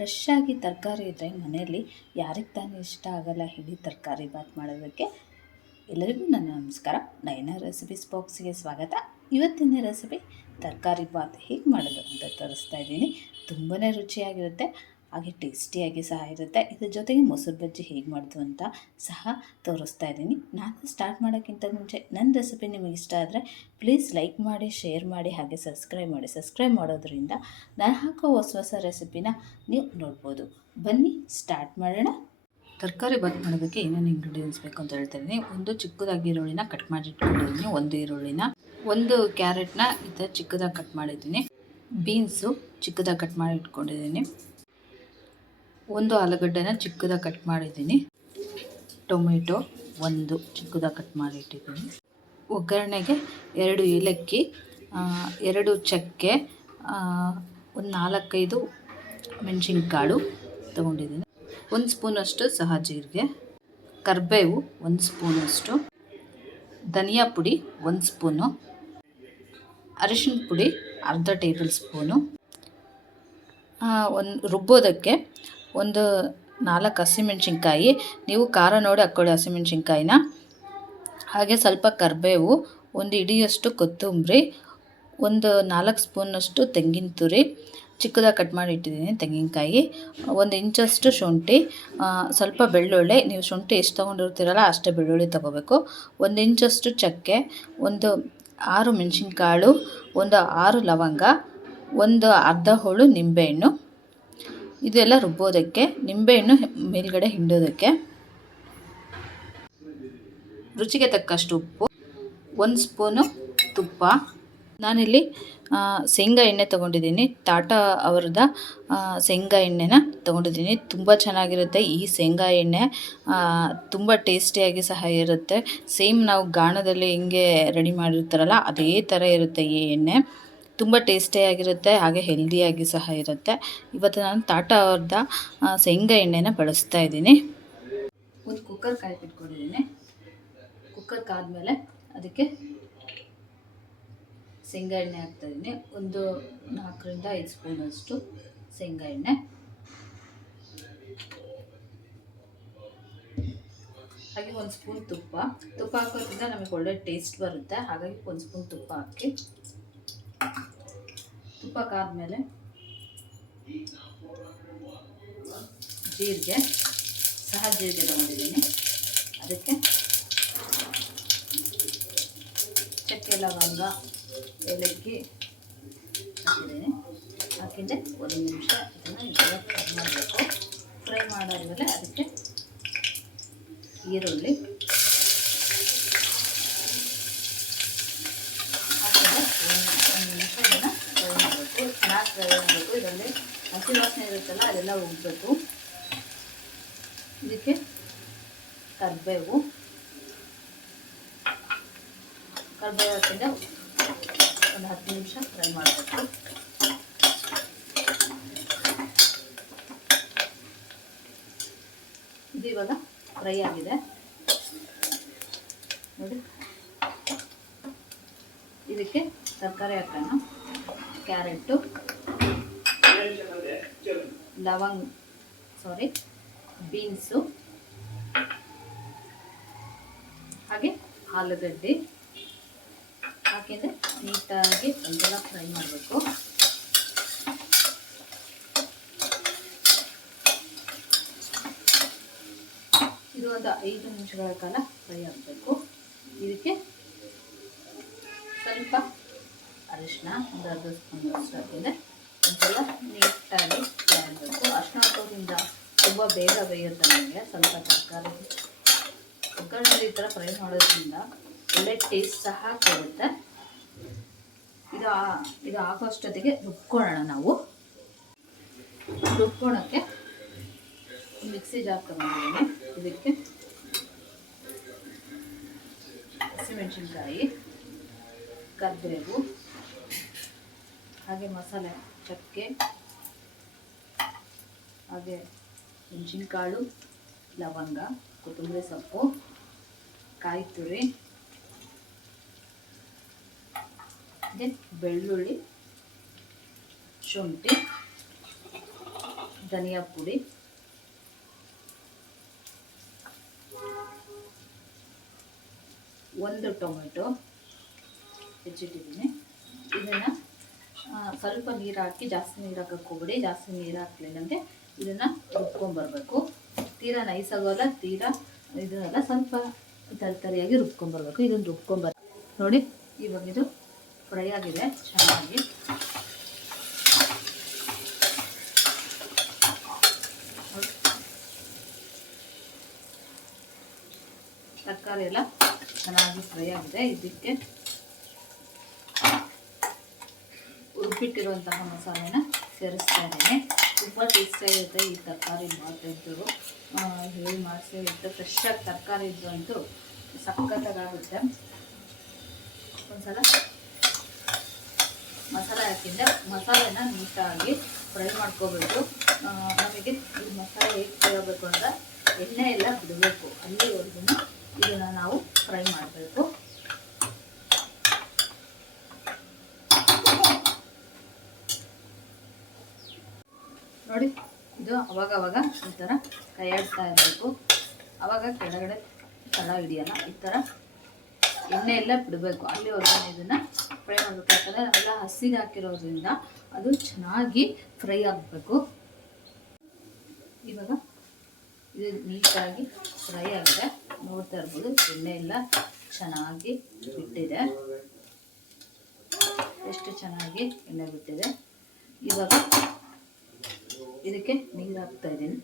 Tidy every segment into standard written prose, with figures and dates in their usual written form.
Fresh ಆಗಿ ತರಕಾರಿ ಇದ್ದರೆ ಮನೆಯಲ್ಲಿ ಯಾರಿಗೆ ತಾನೇ ಇಷ್ಟ ಆಗಲ್ಲ ಹೇಳಿ ತರಕಾರಿ ಬಾತ್ ಮಾಡೋದಕ್ಕೆ. ಎಲ್ಲರಿಗೂ ನನ್ನ ನಮಸ್ಕಾರ. ನಯನ ರೆಸಿಪೀಸ್ ಬಾಕ್ಸಿಗೆ ಸ್ವಾಗತ. ಇವತ್ತಿನ ರೆಸಿಪಿ ತರಕಾರಿ ಬಾತ್ ಹೇಗೆ ಮಾಡೋದು ಅಂತ ತೋರಿಸ್ತಾ ಇದ್ದೀನಿ. ತುಂಬಾ ರುಚಿಯಾಗಿರುತ್ತೆ, ಹಾಗೆ ಟೇಸ್ಟಿಯಾಗಿ ಸಹ ಇರುತ್ತೆ. ಇದ್ರ ಜೊತೆಗೆ ಮೊಸರು ಬಜ್ಜಿ ಹೇಗೆ ಮಾಡೋದು ಅಂತ ಸಹ ತೋರಿಸ್ತಾ ಇದ್ದೀನಿ. ನಾನು ಸ್ಟಾರ್ಟ್ ಮಾಡೋಕ್ಕಿಂತ ಮುಂಚೆ ನನ್ನ ರೆಸಿಪಿ ನಿಮಗೆ ಇಷ್ಟ ಆದರೆ ಪ್ಲೀಸ್ ಲೈಕ್ ಮಾಡಿ, ಶೇರ್ ಮಾಡಿ, ಹಾಗೆ ಸಬ್ಸ್ಕ್ರೈಬ್ ಮಾಡಿ. ಸಬ್ಸ್ಕ್ರೈಬ್ ಮಾಡೋದ್ರಿಂದ ನಾನು ಹಾಕೋ ಹೊಸ ರೆಸಿಪಿನ ನೀವು ನೋಡ್ಬೋದು. ಬನ್ನಿ ಸ್ಟಾರ್ಟ್ ಮಾಡೋಣ. ತರಕಾರಿ ಬಾತ್ ಮಾಡೋದಕ್ಕೆ ಏನೇನು ಇಂಗ್ರೀಡಿಯೆಂಟ್ಸ್ ಬೇಕು ಅಂತ ಹೇಳ್ತಾ ಇದ್ದೀನಿ. ಒಂದು ಚಿಕ್ಕದಾಗಿ ಈರುಳ್ಳಿನ ಕಟ್ ಮಾಡಿ ಇಟ್ಕೊಂಡಿದ್ದೀನಿ, ಒಂದು ಈರುಳ್ಳಿನ, ಒಂದು ಕ್ಯಾರೆಟ್ನ ಈ ಥರ ಚಿಕ್ಕದಾಗಿ ಕಟ್ ಮಾಡಿದ್ದೀನಿ, ಬೀನ್ಸು ಚಿಕ್ಕದಾಗಿ ಕಟ್ ಮಾಡಿ ಇಟ್ಕೊಂಡಿದ್ದೀನಿ, ಒಂದು ಆಲೂಗಡ್ಡೆನ ಚಿಕ್ಕದಾಗಿ ಕಟ್ ಮಾಡಿದ್ದೀನಿ, ಟೊಮೆಟೊ ಒಂದು ಚಿಕ್ಕದಾಗಿ ಕಟ್ ಮಾಡಿ ಇಟ್ಟಿದ್ದೀನಿ, ಒಗ್ಗರಣೆಗೆ 2 ಏಲಕ್ಕಿ, 2 ಚಕ್ಕೆ, ಒಂದು 4-5 ಮೆಣಸಿನ್ಕಾಳು ತೊಗೊಂಡಿದ್ದೀನಿ, 1 ಸ್ಪೂನಷ್ಟು ಸಹ ಜೀರಿಗೆ, ಕರಿಬೇವು 1 ಸ್ಪೂನಷ್ಟು, ಧನಿಯಾ ಪುಡಿ 1 ಸ್ಪೂನು, ಅರಿಶಿನ ಪುಡಿ ಅರ್ಧ ಟೇಬಲ್ ಸ್ಪೂನು, ರುಬ್ಬೋದಕ್ಕೆ ಒಂದು 4 ಹಸಿಮೆಣ್ಸಿನ್ಕಾಯಿ, ನೀವು ಖಾರ ನೋಡಿ ಹಾಕ್ಕೊಳ್ಳಿ ಹಸಿಮೆಣ್ಸಿನ್ಕಾಯಿನ, ಹಾಗೆ ಸ್ವಲ್ಪ ಕರಿಬೇವು, ಒಂದು ಹಿಡಿಯಷ್ಟು ಕೊತ್ತಂಬರಿ, ಒಂದು 4 ಸ್ಪೂನಷ್ಟು ತೆಂಗಿನ ತುರಿ ಚಿಕ್ಕದಾಗಿ ಕಟ್ ಮಾಡಿ ಇಟ್ಟಿದ್ದೀನಿ, ತೆಂಗಿನಕಾಯಿ, 1 ಇಂಚಷ್ಟು ಶುಂಠಿ, ಸ್ವಲ್ಪ ಬೆಳ್ಳುಳ್ಳಿ, ನೀವು ಶುಂಠಿ ಎಷ್ಟು ತೊಗೊಂಡಿರ್ತೀರಲ್ಲ ಅಷ್ಟೇ ಬೆಳ್ಳುಳ್ಳಿ ತೊಗೋಬೇಕು, 1 ಇಂಚಷ್ಟು ಚಕ್ಕೆ, ಒಂದು 6 ಮೆಣಸಿನ್ಕಾಳು, ಒಂದು 6 ಲವಂಗ, ಒಂದು ಅರ್ಧ ಹೋಳು ನಿಂಬೆಹಣ್ಣು. ಇದೆಲ್ಲ ರುಬ್ಬೋದಕ್ಕೆ, ನಿಂಬೆಹಣ್ಣು ಮೇಲ್ಗಡೆ ಹಿಂಡೋದಕ್ಕೆ. ರುಚಿಗೆ ತಕ್ಕಷ್ಟು ಉಪ್ಪು, 1 ಸ್ಪೂನು ತುಪ್ಪ. ನಾನಿಲ್ಲಿ ಶೇಂಗಾ ಎಣ್ಣೆ ತೊಗೊಂಡಿದ್ದೀನಿ, ಟಾಟಾ ಅವರದ ಶೇಂಗಾ ಎಣ್ಣೆನ ತೊಗೊಂಡಿದ್ದೀನಿ. ತುಂಬ ಚೆನ್ನಾಗಿರುತ್ತೆ ಈ ಶೇಂಗಾ ಎಣ್ಣೆ, ತುಂಬ ಟೇಸ್ಟಿಯಾಗಿ ಸಹ ಇರುತ್ತೆ. ಸೇಮ್ ನಾವು ಗಾಣದಲ್ಲಿ ಹಿಂಗೆ ರೆಡಿ ಮಾಡಿರ್ತಾರಲ್ಲ ಅದೇ ಥರ ಇರುತ್ತೆ ಈ ಎಣ್ಣೆ, ತುಂಬ ಟೇಸ್ಟಿಯಾಗಿರುತ್ತೆ, ಹಾಗೆ ಹೆಲ್ದಿಯಾಗಿ ಸಹ ಇರುತ್ತೆ. ಇವತ್ತು ನಾನು ಟಾಟಾ ಅವ್ರದ ಶೇಂಗಾ ಎಣ್ಣೆನ ಬಳಸ್ತಾ ಇದ್ದೀನಿ. ಒಂದು ಕುಕ್ಕರ್ ಕಾಯ್ಬಿಟ್ಕೊಂಡಿದ್ದೀನಿ. ಕುಕ್ಕರ್ ಕಾದ್ಮೇಲೆ ಅದಕ್ಕೆ ಶೇಂಗಾ ಎಣ್ಣೆ ಹಾಕ್ತಾಯಿದ್ದೀನಿ. ಒಂದು 4-5 ಸ್ಪೂನಷ್ಟು ಶೇಂಗಾ ಎಣ್ಣೆ, ಹಾಗೆ 1 ಸ್ಪೂನ್ ತುಪ್ಪ. ತುಪ್ಪ ಹಾಕೋದ್ರಿಂದ ನಮಗೆ ಒಳ್ಳೆ ಟೇಸ್ಟ್ ಬರುತ್ತೆ, ಹಾಗಾಗಿ 1 ಸ್ಪೂನ್ ತುಪ್ಪ ಹಾಕಿ. ತುಪ್ಪ ಕಾದ್ಮೇಲೆ ಜೀರಿಗೆ, ಸಹ ಜೀರಿಗೆ ತೊಗೊಂಡಿದ್ದೀನಿ, ಅದಕ್ಕೆ ಚಕ್ಕೆ, ಲವಂಗ, ಏಲಕ್ಕಿ ಹಾಕಿದ್ದೀನಿ. ಹಾಕಿದ್ದೆ 1 ನಿಮಿಷ ಇದನ್ನು ಇದೆಲ್ಲ ಫ್ರೈ ಮಾಡಬೇಕು. ಫ್ರೈ ಮಾಡಾದ್ಮೇಲೆ ಅದಕ್ಕೆ ಈರುಳ್ಳಿ ಹಾಕಿದ್ರೆ 1 ನಿಮಿಷ ಇದನ್ನು ಫ್ರೈ ಮಾಡಬೇಕು. ಚೆನ್ನಾಗಿ ಫ್ರೈ ಮಾಡಬೇಕು. ಇದರಲ್ಲಿ ಹಸಿ ವಾಸನೆ ಇರುತ್ತಲ್ಲ ಅದೆಲ್ಲ ಹೋಗಬೇಕು. ಇದಕ್ಕೆ ಕರಿಬೇವು ಹಾಕಿದ್ರೆ ಒಂದು 10 ನಿಮಿಷ ಫ್ರೈ ಮಾಡಬೇಕು. ಇದು ಇವಾಗ ಫ್ರೈ ಆಗಿದೆ ನೋಡಿ. ಇದಕ್ಕೆ ತರಕಾರಿ ಹಾಕೋಣ. ಕ್ಯಾರೆಟು, ಬೀನ್ಸು, ಹಾಗೆ ಆಲೂಗಡ್ಡೆ ಹಾಕಿದ್ರೆ ನೀಟಾಗಿ ಒಂದೆಲ್ಲ ಫ್ರೈ ಮಾಡಬೇಕು. ಇದು ಒಂದು 5 ನಿಮಿಷಗಳ ಕಾಲ ಫ್ರೈ ಆಗಬೇಕು. ಇದಕ್ಕೆ ಸ್ವಲ್ಪ ಅರಿಶಿನ, ಒಂದು ಅರ್ಧ ಸ್ಪೂನಷ್ಟು ಹಾಕಿದ್ರೆ ಒಂದ್ಸಲ ನೀಟಾಗಿ ಫ್ರೈ ಆಗಬೇಕು. ಅರಿಶಿನ ಹಾಕೋದ್ರಿಂದ ತುಂಬ ಬೇಗ ಬೇಯುತ್ತೆ ನಮಗೆ. ಸ್ವಲ್ಪ ತರಕಾರಿ ಒಗ್ಗರಣೆಲಿ ಈ ಥರ ಫ್ರೈ ಮಾಡೋದ್ರಿಂದ ಒಳ್ಳೆ ಟೇಸ್ಟ್ ಸಹ ಕೊಡುತ್ತೆ. ಇದು ಆಗೋಷ್ಟೊತ್ತಿಗೆ ರುಬ್ಕೊಳ್ಳೋಣ. ನಾವು ರುಬ್ಕೊಳ್ಳೋಕ್ಕೆ ಮಿಕ್ಸಿ ಜಾರ್ ತಗೊಂಡಿದ್ದೀನಿ. ಇದಕ್ಕೆ ಹಸಿಮೆಣಸಿನ್ಕಾಯಿ, ಕರಿಬೇವು, ಹಾಗೆ ಮಸಾಲೆ ಚಕ್ಕೆ, ಹಾಗೆ ಮೆಣಸಿನ್ಕಾಳು, ಲವಂಗ, ಕೊತ್ತಂಬರಿ ಸೊಪ್ಪು, ಕಾಯಿ ತುರಿ, ಬೆಳ್ಳುಳ್ಳಿ, ಶುಂಠಿ, ಧನಿಯಾ ಪುಡಿ, ಒಂದು ಟೊಮೆಟೊ ಹೆಚ್ಚಿಟ್ಟಿದ್ದೀನಿ. ಇದನ್ನು ಸ್ವಲ್ಪ ನೀರು ಹಾಕಿ, ಜಾಸ್ತಿ ನೀರು ಹಾಕಕ್ಕೆ ಹೋಗ್ಬಿಡಿ, ಜಾಸ್ತಿ ನೀರು ಹಾಕ್ಲಿಲ್ಲಂದರೆ ಇದನ್ನು ರುಬ್ಕೊಂಬರ್ಬೇಕು. ತೀರಾ ನೈಸಾಗೋಲ್ಲ, ತೀರಾ ಇದನ್ನೆಲ್ಲ ಸ್ವಲ್ಪ ತರಿಯಾಗಿ ರುಬ್ಕೊಂಬರ್ಬೇಕು. ಇದನ್ನು ರುಬ್ಕೊಂಬರ್ ನೋಡಿ. ಇವಾಗ ಇದು ಫ್ರೈ ಆಗಿದೆ ಚೆನ್ನಾಗಿ. ತರಕಾರಿ ಎಲ್ಲ ಚೆನ್ನಾಗಿ ಫ್ರೈ ಆಗಿದೆ. ಇದಕ್ಕೆ ರುಬ್ಬಿಟ್ಟಿರುವಂತಹ ಮಸಾಲೆನ ಸೇರಿಸ್ತಾ ಇದ್ದೀನಿ. ತುಂಬ ಟೇಸ್ಟಿಯಾಗಿರುತ್ತೆ ಈ ತರಕಾರಿ ಮಾಡ್ತಾಯಿದ್ದು. ಹೇಳಿ ಮಾಡಿಸಿರುತ್ತೆ. ಫ್ರೆಶ್ಶಾಗಿ ತರಕಾರಿ ಇದ್ದು ಅಂತೂ ಸಖತ್ತಾಗುತ್ತೆ. ಒಂದ್ಸಲ ಮಸಾಲೆ ಹಾಕಿಂದ ಮಸಾಲೆನ ನೀಟಾಗಿ ಫ್ರೈ ಮಾಡ್ಕೋಬೇಕು. ನಮಗೆ ಈ ಮಸಾಲೆ ಹೇಗೆ ಫ್ರೈ ಆಗಬೇಕು ಅಂದರೆ ಎಣ್ಣೆ ಎಲ್ಲ ಬಿಡಬೇಕು. ಅಲ್ಲಿವರೆಗೂ ಇದನ್ನು ನಾವು ಫ್ರೈ ಮಾಡಬೇಕು. ನೋಡಿ, ಇದು ಅವಾಗವಾಗ ಈ ಥರ ಕೈಯಾಡ್ತಾ ಇರಬೇಕು. ಆವಾಗ ಕೆಳಗಡೆ ತಳ ಹಿಡಿಯೋಲ್ಲ. ಈ ಥರ ಎಣ್ಣೆ ಎಲ್ಲ ಬಿಡಬೇಕು. ಅಲ್ಲಿವರೆಗೂ ಇದನ್ನು ಫ್ರೈ ಮಾಡಬೇಕು. ಯಾಕಂದರೆ ನಾವೆಲ್ಲ ಹಸಿಗೆ ಹಾಕಿರೋದ್ರಿಂದ ಅದು ಚೆನ್ನಾಗಿ ಫ್ರೈ ಆಗಬೇಕು. ಇವಾಗ ಇದು ನೀಟಾಗಿ ಫ್ರೈ ಆಗಿದೆ, ನೋಡ್ತಾ ಇರ್ಬೋದು. ಎಣ್ಣೆ ಎಲ್ಲ ಚೆನ್ನಾಗಿ ಬಿಟ್ಟಿದೆ, ಎಷ್ಟು ಚೆನ್ನಾಗಿ ಎಣ್ಣೆ ಬಿಟ್ಟಿದೆ. ಇವಾಗ ಇದಕ್ಕೆ ನೀರು ಹಾಕ್ತಾ ಇದ್ದೀನಿ.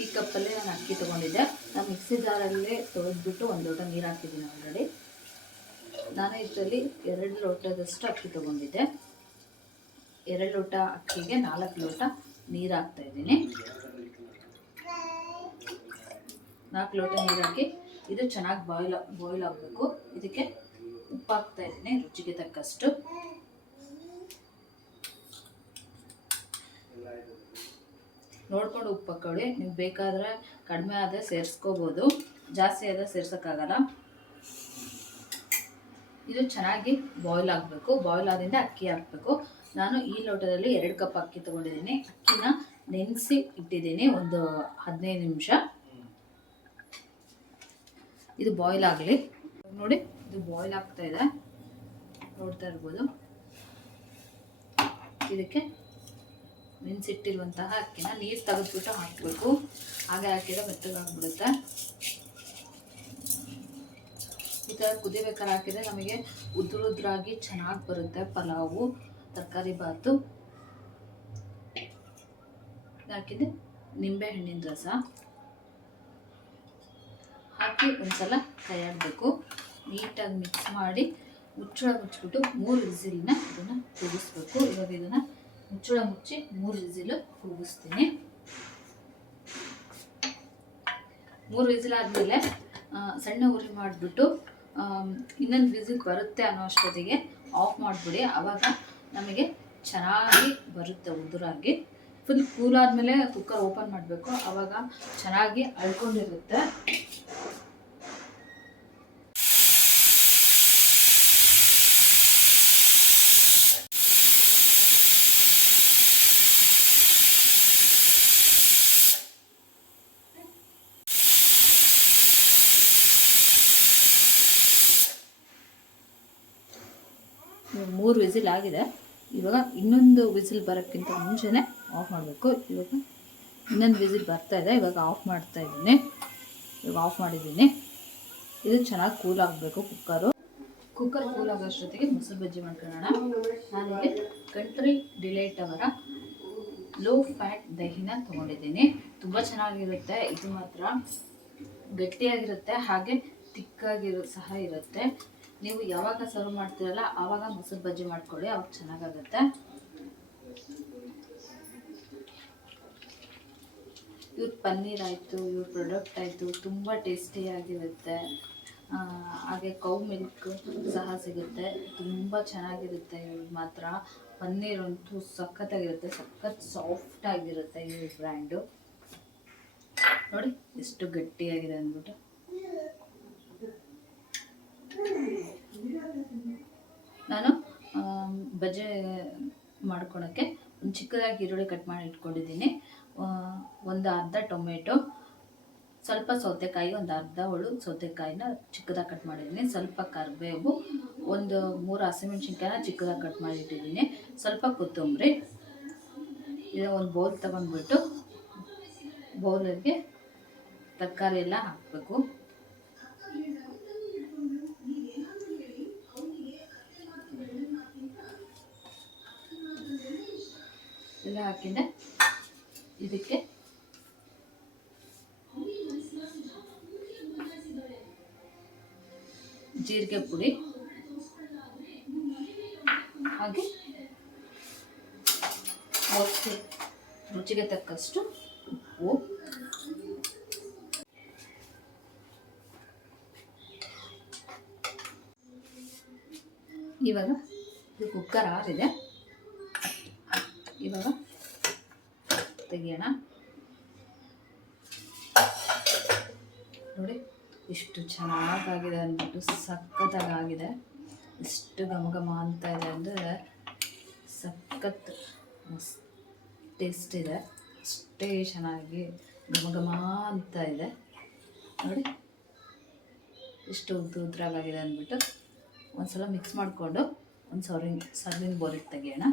ಈ ಕಪ್ಪಲ್ಲಿ ನಾನು ಅಕ್ಕಿ ತೊಗೊಂಡಿದ್ದೆ. ನಾನು ಮಿಕ್ಸಿ ಜಾರಲ್ಲೇ ತೊಳೆದ್ಬಿಟ್ಟು ಒಂದು ಲೋಟ ನೀರು ಹಾಕಿದ್ದೀನಿ ಆಲ್ರೆಡಿ. ನಾನು ಇದರಲ್ಲಿ 2 ಲೋಟದಷ್ಟು ಅಕ್ಕಿ ತೊಗೊಂಡಿದ್ದೆ. 2 ಲೋಟ ಅಕ್ಕಿಗೆ 4 ಲೋಟ ನೀರು ಹಾಕ್ತಾ ಇದ್ದೀನಿ. 4 ಲೋಟ ನೀರು ಹಾಕಿ ಇದು ಚೆನ್ನಾಗಿ ಬಾಯ್ಲ್ ಆಗಬೇಕು. ಇದಕ್ಕೆ ಉಪ್ಪು ಹಾಕ್ತಾ ಇದ್ದೀನಿ ರುಚಿಗೆ ತಕ್ಕಷ್ಟು. ನೋಡ್ಕೊಂಡು ಉಪ್ಪು ಹಾಕೊಳ್ಳಿ. ನೀವು ಬೇಕಾದರೆ ಕಡಿಮೆ ಆದರೆ ಸೇರಿಸ್ಕೋಬೋದು, ಜಾಸ್ತಿ ಆದರೆ ಸೇರ್ಸೋಕ್ಕಾಗಲ್ಲ. ಇದು ಚೆನ್ನಾಗಿ ಬಾಯ್ಲ್ ಆಗಬೇಕು. ಬಾಯ್ಲ್ ಆದಿಂದ ಅಕ್ಕಿ ಹಾಕಬೇಕು. ನಾನು ಈ ಲೋಟದಲ್ಲಿ 2 ಕಪ್ ಅಕ್ಕಿ ತೊಗೊಂಡಿದ್ದೀನಿ. ಅಕ್ಕಿನ ನೆನೆಸಿ ಇಟ್ಟಿದ್ದೀನಿ ಒಂದು 15 ನಿಮಿಷ. ಇದು ಬಾಯ್ಲ್ ಆಗಲಿ. ನೋಡಿ, ಇದು ಬಾಯ್ಲ್ ಆಗ್ತಾ ಇದೆ, ನೋಡ್ತಾ ಇರ್ಬೋದು. ಇದಕ್ಕೆ ನೆನೆಸಿಟ್ಟಿರುವಂತಹ ಅಕ್ಕಿನ ನೀರು ತೆಗೆದ್ಬಿಟ್ಟು ಹಾಕಬೇಕು. ಹಾಗೆ ಹಾಕಿದ್ರೆ ಮೆತ್ತಗಾಗ್ಬಿಡುತ್ತೆ. ಈ ಥರ ಕುದಿಬೇಕಾದ್ರೆ ಹಾಕಿದರೆ ನಮಗೆ ಉದ್ರಾಗಿ ಚೆನ್ನಾಗಿ ಬರುತ್ತೆ ಪಲಾವು, ತರಕಾರಿ ಬಾತು. ಹಾಕಿದ್ರೆ ನಿಂಬೆ ಹಣ್ಣಿನ ರಸ ಹಾಕಿ ಒಂದ್ಸಲ ಕೈಯಾಡಬೇಕು. ನೀಟಾಗಿ ಮಿಕ್ಸ್ ಮಾಡಿ ಮುಚ್ಚಳ ಮುಚ್ಚಿಬಿಟ್ಟು 3 ವಿಸಿಲ್ನ ಇದನ್ನು ಕೂಗಿಸ್ಬೇಕು. ಇವಾಗ ಇದನ್ನು ಮುಚ್ಚಳ ಮುಚ್ಚಿ 3 ವಿಸಿಲು ಕೂಗಿಸ್ತೀನಿ. 3 ವಿಸಿಲ್ ಆದಮೇಲೆ ಸಣ್ಣ ಉರಿ ಮಾಡಿಬಿಟ್ಟು ಇನ್ನೊಂದು ವಿಸಿಲ್ ಬರುತ್ತೆ ಅನ್ನೋ ಅಷ್ಟೊತ್ತಿಗೆ ಆಫ್ ಮಾಡಿಬಿಡಿ. ಆವಾಗ ನಮಗೆ ಚೆನ್ನಾಗಿ ಬರುತ್ತೆ ಉದುರಾಗಿ. ಫುಲ್ ಕೂಲ್ ಆದಮೇಲೆ ಕುಕ್ಕರ್ ಓಪನ್ ಮಾಡಬೇಕು. ಆವಾಗ ಚೆನ್ನಾಗಿ ಅಳ್ಕೊಂಡಿರುತ್ತೆ. ಮೂರು ವಿಸಿಲ್ ಆಗಿದೆ. ಇವಾಗ ಇನ್ನೊಂದು ವಿಸಿಲ್ ಬರೋಕ್ಕಿಂತ ಮುಂಚೆನೇ ಆಫ್ ಮಾಡಬೇಕು. ಇವಾಗ ಇನ್ನೊಂದು ವಿಸಿಲ್ ಬರ್ತಾ ಇದೆ. ಇವಾಗ ಆಫ್ ಮಾಡ್ತಾ ಇದ್ದೀನಿ. ಇವಾಗ ಆಫ್ ಮಾಡಿದ್ದೀನಿ. ಇದು ಚೆನ್ನಾಗಿ ಕೂಲ್ ಆಗಬೇಕು ಕುಕ್ಕರ್ ಕೂಲ್ ಆಗೋಷ್ಟೊತ್ತಿಗೆ ಮೊಸರು ಬಜ್ಜಿ ಮಾಡ್ಕೊಳ್ಳೋಣ. ನಾನಿಲ್ಲಿ ಕಂಟ್ರಿ ಡಿಲೈಟ್ ಅವರ ಲೋ ಫ್ಯಾಟ್ ದಹಿನ ತೊಗೊಂಡಿದ್ದೀನಿ. ತುಂಬ ಚೆನ್ನಾಗಿರುತ್ತೆ. ಇದು ಮಾತ್ರ ಗಟ್ಟಿಯಾಗಿರುತ್ತೆ, ಹಾಗೆ ತಿಕ್ಕಾಗಿರೋ ಸಹ ಇರುತ್ತೆ. ನೀವು ಯಾವಾಗ ಸರ್ವ್ ಮಾಡ್ತೀರಲ್ಲ ಆವಾಗ ಮೊಸರು ಬಜ್ಜಿ ಮಾಡ್ಕೊಳ್ಳಿ, ಅವಾಗ ಚೆನ್ನಾಗಾಗುತ್ತೆ. ಇವ್ರ ಪನ್ನೀರ್ ಆಯಿತು, ಇವ್ರ ಪ್ರಾಡಕ್ಟ್ ಆಯಿತು, ತುಂಬ ಟೇಸ್ಟಿಯಾಗಿರುತ್ತೆ. ಹಾಗೆ ಕೌ ಮಿಲ್ಕ್ ಸಹ ಸಿಗುತ್ತೆ, ತುಂಬ ಚೆನ್ನಾಗಿರುತ್ತೆ. ಇವ್ರು ಮಾತ್ರ ಪನ್ನೀರ್ ಅಂತೂ ಸಖತ್ತಾಗಿರುತ್ತೆ, ಸಖತ್ ಸಾಫ್ಟಾಗಿರುತ್ತೆ ಇವ್ರ ಬ್ರ್ಯಾಂಡು. ನೋಡಿ ಎಷ್ಟು ಗಟ್ಟಿಯಾಗಿದೆ ಅಂದ್ಬಿಟ್ಟು. ನಾನು ಬಜ್ಜಿ ಮಾಡ್ಕೊಳಕ್ಕೆ ಒಂದು ಚಿಕ್ಕದಾಗಿ ಈರುಳ್ಳಿ ಕಟ್ ಮಾಡಿ ಇಟ್ಕೊಂಡಿದ್ದೀನಿ. ಒಂದು ಅರ್ಧ ಟೊಮೆಟೊ, ಸ್ವಲ್ಪ ಸೌತೆಕಾಯಿ, ಒಂದು ಅರ್ಧ ಹೋಳು ಸೌತೆಕಾಯಿನ ಚಿಕ್ಕದಾಗಿ ಕಟ್ ಮಾಡಿದ್ದೀನಿ. ಸ್ವಲ್ಪ ಕರಿಬೇವು, ಒಂದು 3 ಹಸಿಮೆಣ್ಸಿನ್ಕಾಯಿನ ಚಿಕ್ಕದಾಗಿ ಕಟ್ ಮಾಡಿಟ್ಟಿದ್ದೀನಿ. ಸ್ವಲ್ಪ ಕೊತ್ತಂಬರಿ. ಇದನ್ನು ಒಂದು ಬೌಲ್ ತಗೊಂಡ್ಬಿಟ್ಟು ಬೌಲಿಗೆ ತರಕಾರಿ ಎಲ್ಲ ಹಾಕಬೇಕು. ಎಲ್ಲ ಹಾಕಿದ್ರೆ ಇದಕ್ಕೆ ಜೀರಿಗೆ ಪುಡಿ, ಹಾಗೆ ರುಚಿಗೆ ತಕ್ಕಷ್ಟು ಉಪ್ಪು. ಇವಾಗ ಇದು ಕುಕ್ಕರ್ ಆರಿದೆ. ಇವಾಗ ತೆಗಿಯೋಣ. ನೋಡಿ ಎಷ್ಟು ಚೆನ್ನಾಗಾಗಿದೆ ಅಂದ್ಬಿಟ್ಟು, ಸಖತ್ತಾಗಿದೆ. ಎಷ್ಟು ಘಮ ಘಮ ಅಂತ ಇದೆ ಅಂದರೆ ಸಖತ್ ಮಸ್ತ್ ಟೇಸ್ಟ್ ಇದೆ. ಅಷ್ಟೇ ಚೆನ್ನಾಗಿ ಘಮ ಘಮ ಅಂತ ಇದೆ ನೋಡಿ. ಎಷ್ಟು ಉದ್ರಾಗಾಗಿದೆ ಅಂದ್ಬಿಟ್ಟು ಒಂದ್ಸಲ ಮಿಕ್ಸ್ ಮಾಡಿಕೊಂಡು ಒಂದು ಸರ್ವಿಂಗ್ ಬೌಲಿಗೆ ತೆಗಿಯೋಣ.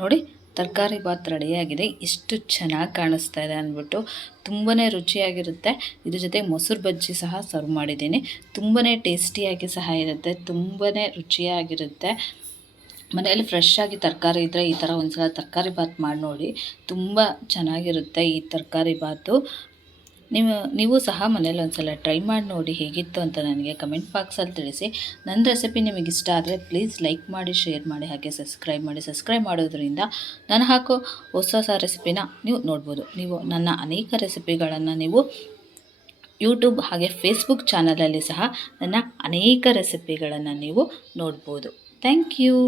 ನೋಡಿ ತರಕಾರಿ ಬಾತ್ ರೆಡಿಯಾಗಿದೆ. ಎಷ್ಟು ಚೆನ್ನಾಗಿ ಕಾಣಿಸ್ತಾ ಇದೆ ಅಂದ್ಬಿಟ್ಟು, ತುಂಬಾ ರುಚಿಯಾಗಿರುತ್ತೆ. ಇದ್ರ ಜೊತೆ ಮೊಸರು ಬಜ್ಜಿ ಸಹ ಸರ್ವ್ ಮಾಡಿದ್ದೀನಿ. ತುಂಬಾ ಟೇಸ್ಟಿಯಾಗಿ ಸಹ ಇರುತ್ತೆ, ತುಂಬಾ ರುಚಿಯಾಗಿರುತ್ತೆ. ಮನೆಯಲ್ಲಿ ಫ್ರೆಶ್ ಆಗಿ ತರಕಾರಿ ಇದ್ದರೆ ಈ ಥರ ಒಂದ್ಸಲ ತರಕಾರಿ ಬಾತ್ ಮಾಡಿ ನೋಡಿ, ತುಂಬ ಚೆನ್ನಾಗಿರುತ್ತೆ ಈ ತರಕಾರಿ ಬಾತು. ನೀವು ಸಹ ಮನೇಲಿ ಒಂದ್ಸಲ ಟ್ರೈ ಮಾಡಿ ನೋಡಿ ಹೇಗಿತ್ತು ಅಂತ ನನಗೆ ಕಮೆಂಟ್ ಬಾಕ್ಸಲ್ಲಿ ತಿಳಿಸಿ. ನನ್ನ ರೆಸಿಪಿ ನಿಮಗೆ ಇಷ್ಟ ಆದರೆ ಪ್ಲೀಸ್ ಲೈಕ್ ಮಾಡಿ, ಶೇರ್ ಮಾಡಿ, ಹಾಗೆ ಸಬ್ಸ್ಕ್ರೈಬ್ ಮಾಡಿ. ಸಬ್ಸ್ಕ್ರೈಬ್ ಮಾಡೋದ್ರಿಂದ ನಾನು ಹಾಕೋ ಹೊಸ ರೆಸಿಪಿನ ನೀವು ನೋಡ್ಬೋದು. ನೀವು ನನ್ನ ಅನೇಕ ರೆಸಿಪಿಗಳನ್ನು ನೀವು ಯೂಟ್ಯೂಬ್ ಹಾಗೆ ಫೇಸ್ಬುಕ್ ಚಾನಲಲ್ಲಿ ಸಹ ನನ್ನ ಅನೇಕ ರೆಸಿಪಿಗಳನ್ನು ನೀವು ನೋಡ್ಬೋದು. Thank you.